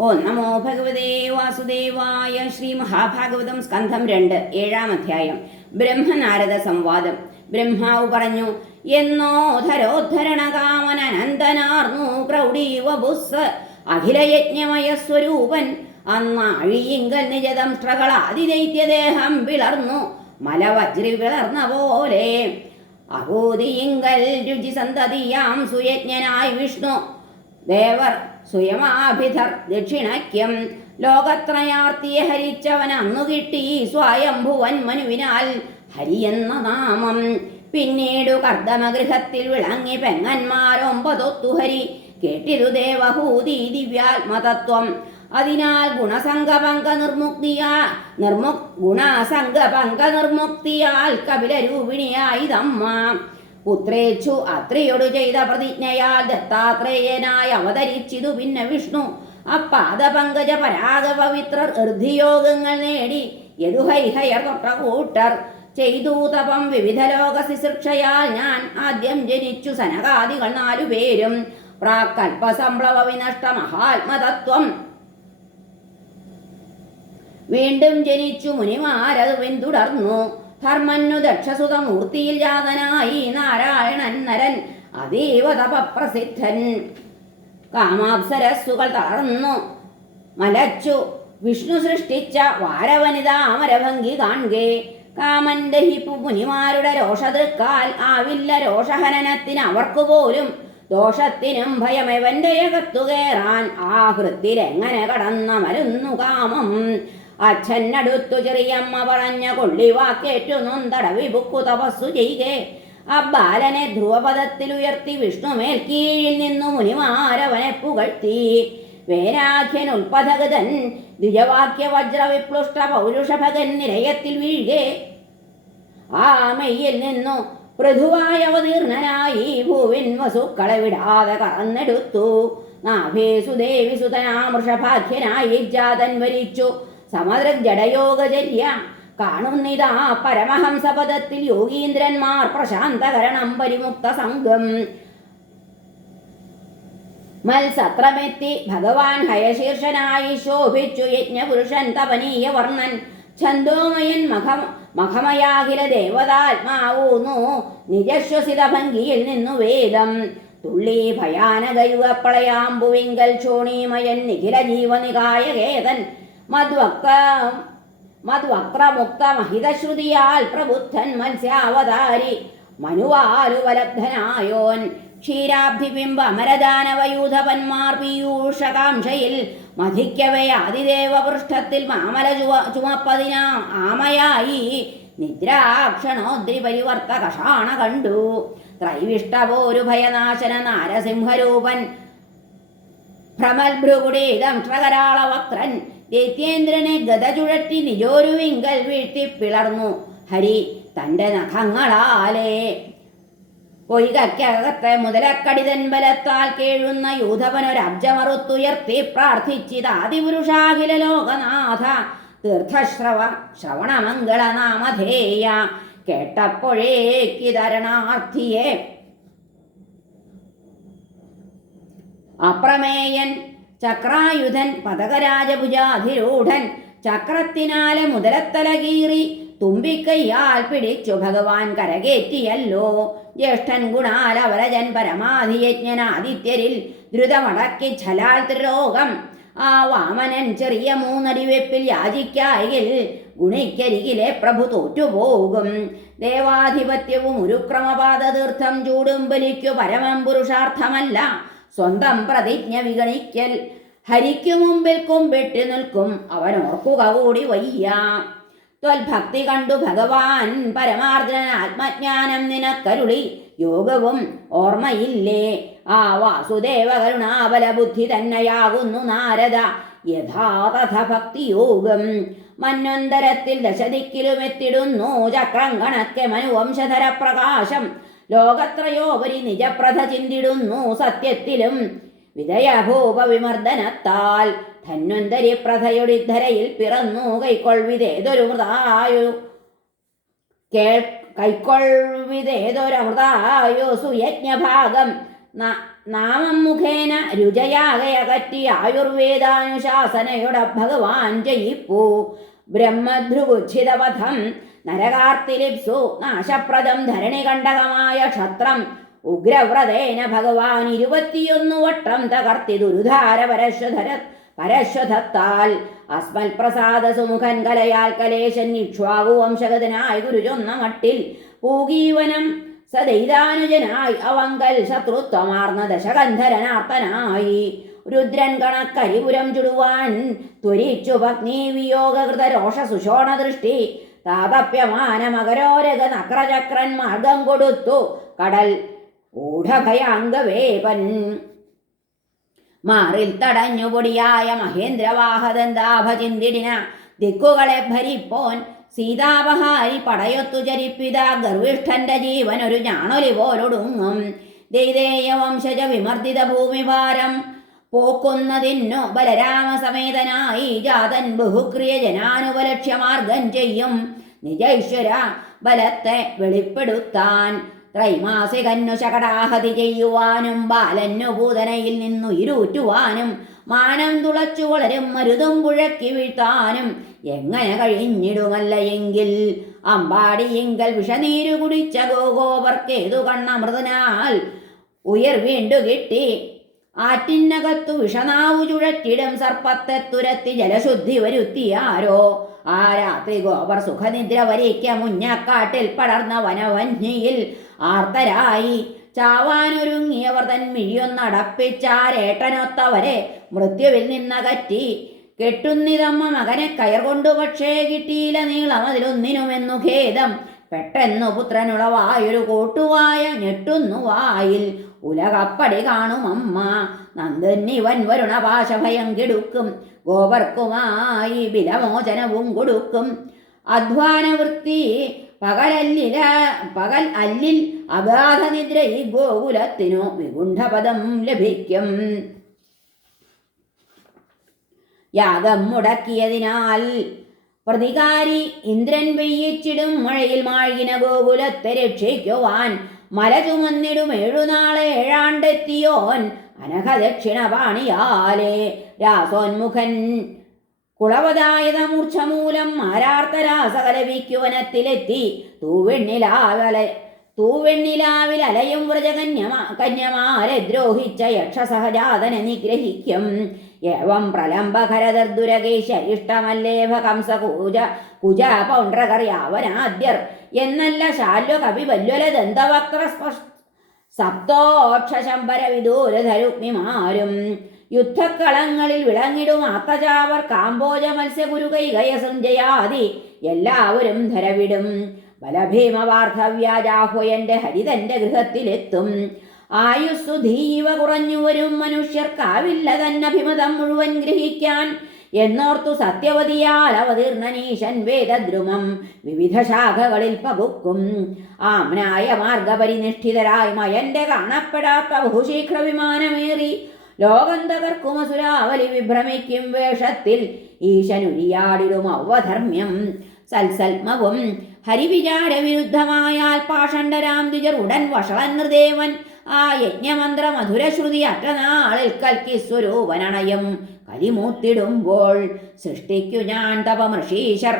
ഓ നമോ ഭഗവതേ വാസുദേവായ ശ്രീ മഹാഭാഗവതം സ്കന്ധം രണ്ട് ഏഴാം അധ്യായം. ബ്രഹ്മനാരദ സംവാദം. ബ്രഹ്മാവ് പറഞ്ഞു എന്നോ ധരോദ്ധരണ പ്രൗഢീവ പ്രൗഢീവബുസ് അഖിലയജ്ഞമയ സ്വരൂപൻ. അന്നാഴിയിങ്കൽ നിജതംഷ്ട്രകൾ അതിദൈത്യദേഹം വിളർന്നു മലവജ്രി വിളർന്ന പോലെ. അഹൂതിയിങ്കൽ രുചി സന്തതിയാം സുയജ്ഞനായി വിഷ്ണു. ദേവർ സ്വയമാഭിധർ ദക്ഷിണയ്ക്കും ലോകത്രയാർത്തിയെ ഹരിച്ചവൻ അന്നു കിട്ടി സ്വയംഭുവൻ മനുവിനാൽ. ഹരി എന്ന നാമം. പിന്നീടു കർദമഗൃഹത്തിൽ വിളങ്ങി പെങ്ങന്മാരൊമ്പതൊത്തു ഹരി. കേട്ടിതു ദേവഹൂതി ദിവ്യാത്മതത്വം. അതിനാൽ ഗുണസംഗപങ്ക നിർമുക്തിയാ നിർമു ഗുണസംഗപങ്ക നിർമുക്തിയാൽ കപിലരൂപിണിയായി തമ്മ പുത്രേച്ചു അത്രയോട് ചെയ്ത പ്രതിജ്ഞയാൽ ദത്താത്രേയനായി അവതരിച്ചിതു പിന്നെ വിഷ്ണു. അപ്പാദപങ്കജ പരാഗ പവിത്രർ ഋദ്ധിയോഗങ്ങൾ നേടി യദുഹൈഹയർ കൂട്ടർ ചെയ്തു തപം വിവിധ ലോക ശുശ്രൂഷയാൽ ഞാൻ ആദ്യം ജനിച്ചു സനകാദികൾ നാലുപേരും പ്രാക്കൽപസംപ്ലവ വിനഷ്ട മഹാത്മതത്വം. വീണ്ടും ജനിച്ചു മുനിമാരത് പിന്തുടർന്നു ധർമ്മന്നു ദക്ഷസുത മൂർത്തിയിൽ ജാതനായി നാരായണൻ നരൻ അതീവ തപപ്രസിദ്ധൻ കാമാപ്സരസ്സുകൾ തളർന്നു മലച്ചു വിഷ്ണു സൃഷ്ടിച്ച വാരവനിതാമരഭംഗി കാൺകെ കാമൻ ദഹിപ്പു മുനിമാരുടെ രോഷതൃക്കാൽ ആവില്ല രോഷഹനനത്തിന് അവർക്കു പോലും ദോഷത്തിനും ഭയമവന്റെ അകത്തുകേറാൻ ആ ഹൃത്തിലെങ്ങനെ കടന്നമരുന്നു കാമം? അച്ഛനടുത്തു ചെറിയമ്മ പറഞ്ഞ കൊള്ളിവാക്കേറ്റു നൊന്തടവി ബുക്കു തപസ്സു ചെയ്കേ ആ ബാലനെ ധ്രുവപദത്തിൽ ഉയർത്തി വിഷ്ണു കീഴിൽ നിന്നു മുനിമാരവനെ പുകഴ്ത്തി. വേരാഖ്യൻ ഉൽപഥഗതൻ ദ്വിജവാക്യ വജ്ര വിപ്ലുഷ്ട പൗരുഷഭകൻ നിരയത്തിൽ വീഴേ. ആ മെയ്യിൽ നിന്നു പൃഥുവായ അവതീർണനായി ഭൂവിൻ വസുക്കളെ വിടാതെ കറന്നെടുത്തു. നാഭേസുദേവി സുതനാമൃഷഭാഖ്യനായി ജാതൻ വരിച്ചു. സമദ്രജടയോഗചര്യ കാണുന്നിതാ പരമഹംസപദത്തിൽ യോഗീന്ദ്രന്മാർ പ്രശാന്തകരണം പരിമുക്ത സംഘം. മത്സത്രമെത്തി ഭഗവാൻ ഹയശീർഷനായി ശോഭിച്ചു യജ്ഞപുരുഷൻ തപനീയ വർണൻ. ഛന്തോമയൻ മഖ മഖമയാകില ദേവതാത്മാവൂന്നു. നിജശ്വസിത ഭംഗിയിൽ നിന്നു വേദം. തുള്ളി ഭയാനകയുഗപ്രളയാമ്പുവിങ്കൽ ചോണീമയൻ നിഖില ജീവനികായകേതൻ മദ്വക്ര മധുവക്രമുക്തമഹിതശ്രുതിയാൽ പ്രബുദ്ധൻ മത്സ്യാവതാരി മനുവാലുപലബ്ധനായോൻ. ക്ഷീരാബ്ധിബിംബ അമരദാനവയൂധപന്മാർ പീയൂഷകാംക്ഷയിൽ മധിക്കവേ ആദിദേവ പൃഷ്ഠത്തിൽ മാമല ചുവ ചുമപ്പതിനാ ആമയായി. നിദ്രാക്ഷണോദ്രി പരിവർത്ത കഷാണ കണ്ടു. ത്രൈവിഷ്ടപോരു ഭയനാശന നാരസിംഹരൂപൻ ഭ്രമൽഭ്രുകുടീതം വക്രൻ ദൈത്യേന്ദ്രനെ ഗത ചുഴറ്റി നിജോരുവിങ്കൽ വീഴ്ത്തി പിളർന്നു. ഹരി തന്റെ നഖങ്ങളാലേ. പൊയ്കക്കകത്തെ മുതലക്കടിതൻ ബലത്താൽ കേഴുന്ന യൂഥവനൊരബ്ജമറുത്തുയർത്തി പ്രാർത്ഥിച്ചിതാദിപുരുഷാഖില ലോകനാഥ. തീർത്ഥശ്രവ ശ്രവണമംഗളനാമധേയ. കേട്ടപ്പോഴേക്കിതരണാർത്ഥിയെ അപ്രമേയൻ ചക്രായുധൻ പതകരാജഭുജാധിരൂഢൻ. ചക്രത്തിനാലെ മുതലത്തല കീറി തുമ്പിക്കയ്യാൽ പിടിച്ചു ഭഗവാൻ കരകേറ്റിയല്ലോ. ജ്യേഷ്ഠൻ ഗുണാലവരജൻ പരമാധിയജ്ഞനാദിത്യരിൽ ദ്രുതമടക്കി ഛലാൽ ത്രിലോകം. ആ വാമനൻ ചെറിയ മൂന്നടി വെപ്പിൽ യാചിക്കായിൽ ഗുണിക്കരികിലെ പ്രഭു തോറ്റുപോകും. ദേവാധിപത്യവും ഉരുക്രമപാത തീർത്ഥം ചൂടും പരമം പുരുഷാർത്ഥമല്ല. സ്വന്തം പ്രതിജ്ഞ വിഗണിക്കൽ. ഹരിക്കു മുമ്പിൽ കുമ്പിട്ട് നിൽക്കും. അവൻ ഓർക്കുക കൂടി വയ്യ. ത്വൽഭക്തി കണ്ടു ഭഗവാൻ പരമാർദ്രന ആത്മജ്ഞാനം നിനക്കരുളി. യോഗവും ഓർമ്മയില്ലേ? ആ വാസുദേവ കരുണാബല ബുദ്ധി തന്നെയാകുന്നു നാരദ. യഥാതഥ ഭക്തിയോഗം മന്വന്തരത്തിൽ ദശദിക്കിലും എത്തിടുന്നു ചക്രം കണക്കെ മനുവംശധര പ്രകാശം ലോകത്രയോപരി നിജപ്രഥ ചിന്തിടുന്നു സത്യത്തിലും. വിധയഭൂപവിമർദ്ദനത്താൽ ധന്വന്തരി പ്രഥയുടിധരയിൽ പിറന്നു. കൈക്കൊൾവിതേതൊരു മൃതായു കേൾ കൈക്കൊൾവിതേതൊരമൃതായോ സുയജ്ഞഭാഗം. നാമം മുഖേന രുചയാകയകറ്റി ആയുർവേദാനുശാസനയുടെ ഭഗവാൻ ജയിപ്പൂ. ബ്രഹ്മധ്രുവുച്ഛിതപഥം നരകാർത്തിലിപ്സു നാശപ്രദം ധരണികണ്ഡകമായ ക്ഷത്രം. ഉഗ്രവ്രതേന ഭഗവാൻ ഇരുപത്തിയൊന്നു വട്ടം തകർത്തി ദുരുധാര പരശ്വധര പരശ്വധത്താൽ. അസ്മൽ പ്രസാദ സുമുഖൻ കലയാൽ കലേശൻ ഇക്ഷ്വാകു വംശഗതനായ ഗുരുചൊന്ന മട്ടിൽ. പൂഗീവനം സദൈതാനുജനായി അവങ്കൽ ശത്രുത്വമാർന്ന ദശകന്ധരനാർത്തനായി. രുദ്രൻ കണക്കരിപുരം ചുടുവാൻ ത്വരിച്ചു ഭഗ്നി വിയോഗകൃത രോഷ സുശോണ ദൃഷ്ടി. താതപ്യമാന നക്രചക്രൻ മാർഗം കൊടുത്തു. കടൽ ഊഢഭയാംഗവേപൻ. മാറിൽ തടഞ്ഞു പൊടിയായ മഹേന്ദ്രവാഹദന്താഭചിന്തിടിന ദിക്കുകളെ ഭരിപ്പോൻ. സീതാപഹാരി പടയൊത്തു ചരിപ്പിത ഗർവിഷ്ഠന്റെ ജീവൻ ഒരു ഞാണൊലി പോലൊടുങ്ങും. ദൈതേയ വംശജ വിമർദ്ദിത ഭൂമിഭാരം പോക്കുന്നതിന്നു ബലരാമസമേതനായി ജാതൻ ബഹുക്രിയ ജനാനുപലക്ഷ്യമാർഗം ചെയ്യും. നിജൈശ്വര ബലത്തെ വെളിപ്പെടുത്താൻ ത്രൈമാസികന്നു ശകടാഹതി ചെയ്യുവാനും ബാലന്നു ഭൂതനയിൽ നിന്നു ഇരുറ്റുവാനും മാനം തുളച്ചു വളരും മരുതും പുഴക്കി വീഴ്ത്താനും എങ്ങനെ കഴിഞ്ഞിടുമല്ല എങ്കിൽ അമ്പാടിയിങ്കൽ വിഷനീരു കുടിച്ച ഗോഗോവർക്കേതു കണ്ണമൃതനാൽ ഉയർ വീണ്ടു കിട്ടി ആറ്റിനകത്തു വിഷനാവു ചുഴറ്റിടും സർപ്പത്തെ തുരത്തി ജലശുദ്ധി വരുത്തിയാരോ? ആ രാത്രി ഗോപർ സുഖനിദ്ര വരിക്ക മുഞ്ഞക്കാട്ടിൽ പടർന്ന വനവന്യയിൽ ആർത്തരായി ചാവാനൊരുങ്ങിയവർ തൻ മിഴിയൊന്നടപ്പിച്ചാരേട്ടനൊത്തവരെ മൃത്യുവിൽ നിന്നകറ്റി. കെട്ടുന്നിതമ്മ മകനെ കയർ കൊണ്ടു പക്ഷേ കിട്ടിയില്ല നീളം അതിലൊന്നിനുമെന്നു ഖേദം. പെട്ടെന്നു പുത്രനുളവായൊരു കൂട്ടുവായ ഞെട്ടുന്നു വായിൽ. ഉലകപ്പടി കാണും അമ്മ. നന്ദന്നിവൻ വരുണ പാശഭയം കിടുക്കും. ഗോവർക്കുമായി ബിലമോചനവും കൊടുക്കും. അധ്വാനവൃത്തി പകലല്ലില പകൽ അല്ലിൽ അഗാധനിദ്ര ഈ ഗോകുലത്തിനു വിഗുണ്ഠപദം ലഭിക്കും. യാഗം മുടക്കിയതിനാൽ പ്രതികാരി ഇന്ദ്രൻ പെയ്യിച്ചിടും മഴയിൽ മാഴിന ഗോകുലത്തെ രക്ഷിക്കുവാൻ മല ചുമന്നിടും ഏഴുനാളെ ഏഴാണ്ടെത്തിയോൻ അനഘദക്ഷിണപാണിയാലേ ദക്ഷിണ പാണിയാലേ രാസോന്മുഖൻ കുളവതായത മൂർച്ഛമൂലം മാരാർത്തരാസകലവിക്കുവനത്തിലെത്തി തൂവെണ്ണിലാവല തൂവെണ്ണിലാവിൽ അലയും വ്രജകന്യമാ കന്യമാരെ ദ്രോഹിച്ച യക്ഷസഹജാതനെ നിഗ്രഹിക്കും. ഏവം പ്രലംബകരദർദുരകേശ ഇഷ്ടമല്ലേഭ കംസ കൂജ പൗണ്ട്രകർ യാവനാദ്യർ. എന്നല്ല ശാല്യ കവി വല്വല ദന്തവക്ര സപ്തോക്ഷശംബര വിദൂരധരുഗ്മിമാരും യുദ്ധക്കളങ്ങളിൽ വിളങ്ങിടും ആത്തചാവർ കാമ്പോജ മത്സ്യഗുരുകൈകയ സഞ്ജയാദി എല്ലാവരും ധരവിടും. ബലഭീമവാർദ്ധവ്യാജാഹുയന്റെ ഹരിതന്റെ ഗൃഹത്തിലെത്തും. ആയുസ്സു ധീവ കുറഞ്ഞു വരും മനുഷ്യർക്കാവില്ല തന്നഭിമതം മുഴുവൻ ഗ്രഹിക്കാൻ. എന്നോർത്തു സത്യവതിയാൽ അവതീർണനീശൻ വേദദ്രുമം വിവിധ ശാഖകളിൽ പകുക്കും. ആമ്നായ മാർഗപരിനിഷ്ഠിതരായി മയന്റെ കാണപ്പെടാത്ത ബഹുശീഘ്ര വിമാനമേറി ലോകം തകർക്കുമസുരാവലി വിഭ്രമിക്കും വേഷത്തിൽ ഈശനുരിയാടിടും അവധർമ്മ്യം സൽസൽമവും ഹരിവിചാര വിരുദ്ധമായാൽ പാഷണ്ഡരാം ദ്വിജർ ഉടൻ വഷളൻ നൃദേവൻ. ആ യജ്ഞമന്ത്ര മധുരശ്രുതി അറ്റനാളിൽ കൽക്കി സ്വരൂപനണയും കലിമൂത്തിടുമ്പോൾ സൃഷ്ടിക്കു ഞാൻ തപമൃഷീശർ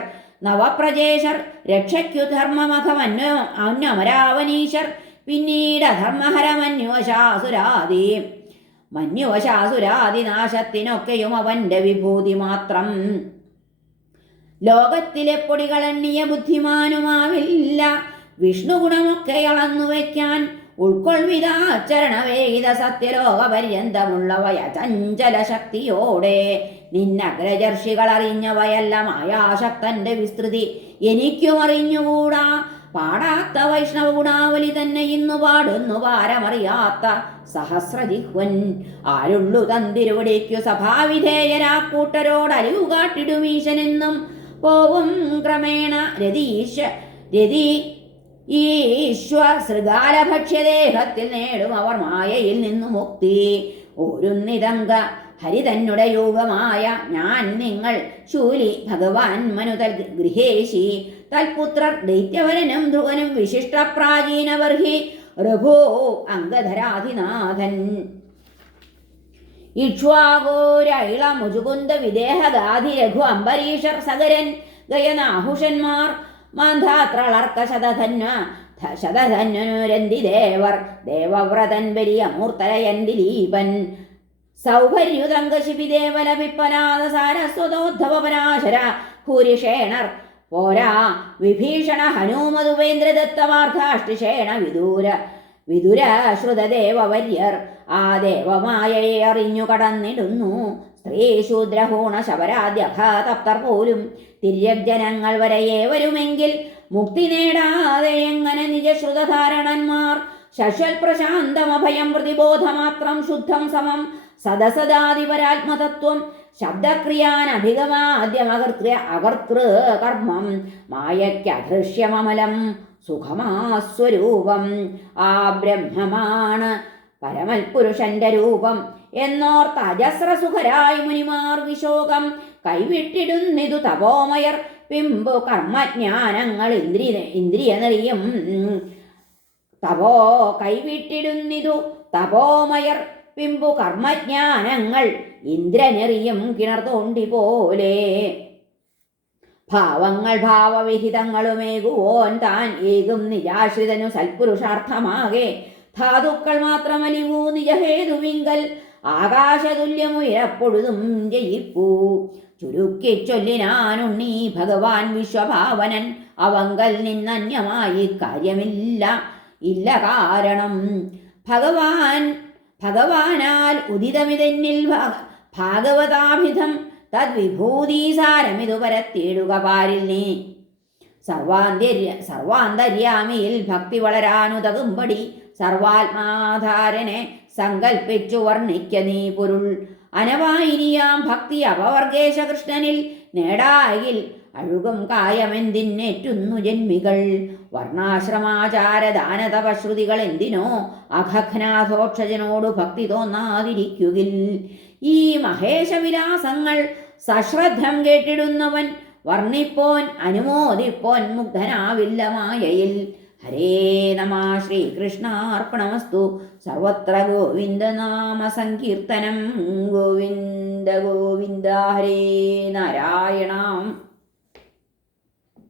നവപ്രജേശർ രക്ഷയ്ക്കു ധർമ്മമഖമന്വ അന്യമരാവനീശർ പിന്നീട് ധർമ്മഹരമന്യുവശാസുരാദി മന്യുവശാസുരാദിനാശത്തിനൊക്കെയും അവന്റെ വിഭൂതി മാത്രം. ലോകത്തിലെ പൊടികളെണ്ണിയ ബുദ്ധിമാനുമാവില്ല. വിഷ്ണു ഗുണമൊക്കെ അളന്നു വയ്ക്കാൻ ഉൾക്കൊള്ളിതാചരണവേദ സത്യലോക പര്യന്തമുള്ളവയ ചഞ്ചല ശക്തിയോടെ നിന്നഗ്രജർഷികൾ അറിഞ്ഞവയല്ല മായാശക്തന്റെ വിസ്തൃതി എനിക്കും അറിഞ്ഞുകൂടാ. പാടാത്ത വൈഷ്ണവ ഗുണാവലി തന്നെ ഇന്നു പാടുന്നു പാരമറിയാത്ത സഹസ്രജിഹ്വൻ. ആരുള്ളു തന്തിരുവിടേക്കു സഭാവിധേയരാ കൂട്ടരോട് അലിവു കാട്ടിടുമീശനെന്നും പോവും ക്രമേണ രതീശ. രതി ഈശ്വ ശൃഗാലഭക്ഷ്യദേഹത്തിൽ നേടും അവർ മായയിൽ നിന്നു മുക്തി. ഒരു നിതങ്ക ഹരിതന്നുടെ യോഗമായ ഞാൻ നിങ്ങൾ ശൂലി ഭഗവാൻ മനുതൽ ഗൃഹേശി. തൽപുത്രർ ദൈത്യവരനും ധ്രുവനും വിശിഷ്ട പ്രാചീനവർഹി ഋഭു അംഗധരാധിനാഥൻ. ഇക്ഷ്വാകോരൈള മുചുകുന്ദ വിദേഹഗാധി രഘു അംബരീഷർ സഗരൻ ഗയനാഹുഷന്മാർ മാന്ധാത്രളർക്ക ശതധന്വ ശതധന്വനുരന്തി ദേവർ ദേവവ്രതൻ വലിയ മൂർത്തലയൻ ദിലീപൻ സൗഭര്യുതങ്കശിപി ദേവല പിപ്പനാദ സാരസ്വതോദ്ധവ പരാശര ഭൂരിഷേണർ പോരാ വിഭീഷണ ഹനുമതുപേന്ദ്രദത്തവാർദ്ധാഷ്ടിഷേണ വിദൂര വിദുര ശ്രുതദേവവര്യർ ആ ദേവമായയെ അറിഞ്ഞു കടന്നിടുന്നു. സ്ത്രീ ശൂദ്രഹൂണ ശബരാദ്യഘാതപ്തർ പോലും തിര്യജനങ്ങൾ വരെയേ വരുമെങ്കിൽ മുക്തി നേടാതെ എങ്ങനെ നിജശ്രുതധാരണന്മാർ? ശശ്വൽ പ്രശാന്തമഭയം പ്രതിബോധമാത്രം ശുദ്ധം സമം സദസദാതിപരാത്മതത്വം ശബ്ദക്രിയാനഭിഗമാദ്യമകർത്തൃ അകർത്തൃ കർമ്മം മായയ്ക്കധൃശ്യമമലം സുഖമാസ്വരൂപം. ആ ബ്രഹ്മമാണ് പരമൽ പുരുഷന്റെ രൂപം. എന്നോർത്ത് അജസ്രസുഖരായി മുനിമാർ വിശോകം. കൈവിട്ടിടുന്നിതു തപോമയർ. പിമ്പു കർമ്മജ്ഞാനങ്ങൾ ഇന്ദ്രിയ ഇന്ദ്രിയ നെറിയും. തപോ കൈവിട്ടിടുന്നിതു തപോമയർ. പിമ്പു കർമ്മജ്ഞാനങ്ങൾ ഇന്ദ്രനെറിയും കിണർത്തോണ്ടി പോലെ ഭാവങ്ങൾ ഭാവവിഹിതങ്ങളുമേകുവോൻ താൻ ഏകും നിജാശ്രിതനു സൽപുരുഷാർത്ഥമാകെ. ധാതുക്കൾ മാത്രമലിവൂ നിജഹേതുവിങ്കൽ ആകാശതുല്യമുയരപ്പൊഴുതും ജയിപ്പൂ. ചുരുക്കി ചൊല്ലിനാനുണ്ണി ഭഗവാൻ വിശ്വഭാവനൻ അവങ്കൽ നിന്നന്യമായി കാര്യമില്ല ഇല്ല കാരണം. ഭഗവാൻ ഭഗവാനാൽ ഉദിതമിതെന്നിൽ ഭാഗവതാഭിധം തദ്വിഭൂതിസാരമിതു പരത്തിയിടുക പാരിൽ നീ സർവാന്തര്യ സർവാന്തര്യാമിയിൽ ഭക്തി വളരാനുതകുമ്പടി സർവാത്മാധാരനെ സങ്കൽപ്പിച്ചു വർണിക്ക നീ പൊരുൾ. അനവായിനിയാം ഭക്തി അപവർഗേശ കൃഷ്ണനിൽ നേടായിൽ അഴുകും കായമെന്തിന്നേറ്റുന്നു ജന്മികൾ. വർണാശ്രമാചാരദാനതപശ്രുതികൾ എന്തിനോ അഖഘ്നാഥോക്ഷജനോട് ഭക്തി തോന്നാതിരിക്കുകിൽ. ഈ മഹേശവിലാസങ്ങൾ സശ്രദ്ധം കേട്ടിടുന്നവൻ വർണിപ്പോൻ അനുമോദിപ്പോൻ മുഗ്ധനാവില്ല മായയിൽ ഹരേ നമ ശ്രീകൃഷ്ണാർപ്പണമസ്തു. സർവത്ര ഗോവിന്ദനാമ സങ്കീർത്തനം ഗോവിന്ദ ഗോവിന്ദ ഹരേ നാരായണ.